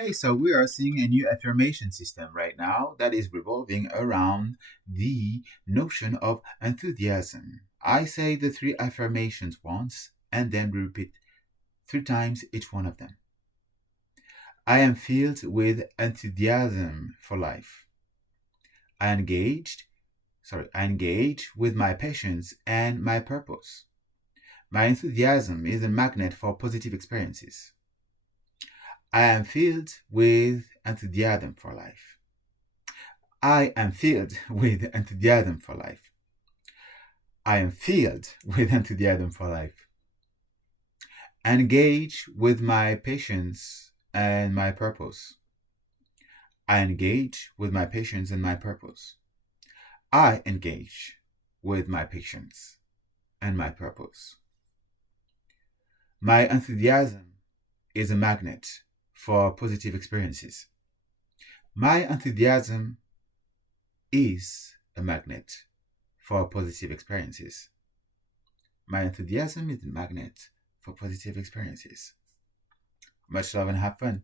Hey, so we are seeing a new affirmation system right now that is revolving around the notion of enthusiasm. I say the three affirmations once and then we repeat three times each one of them. I am filled with enthusiasm for life. I engaged, I engage with my passions and my purpose. My enthusiasm is a magnet for positive experiences. I am filled with enthusiasm for life. I am filled with enthusiasm for life. I am filled with enthusiasm for life. Engage with my patience and my purpose. I engage with my patience and my purpose. I engage with my patience and my purpose. My enthusiasm is a magnet for positive experiences. My enthusiasm is a magnet for positive experiences. My enthusiasm is a magnet for positive experiences. Much love and have fun.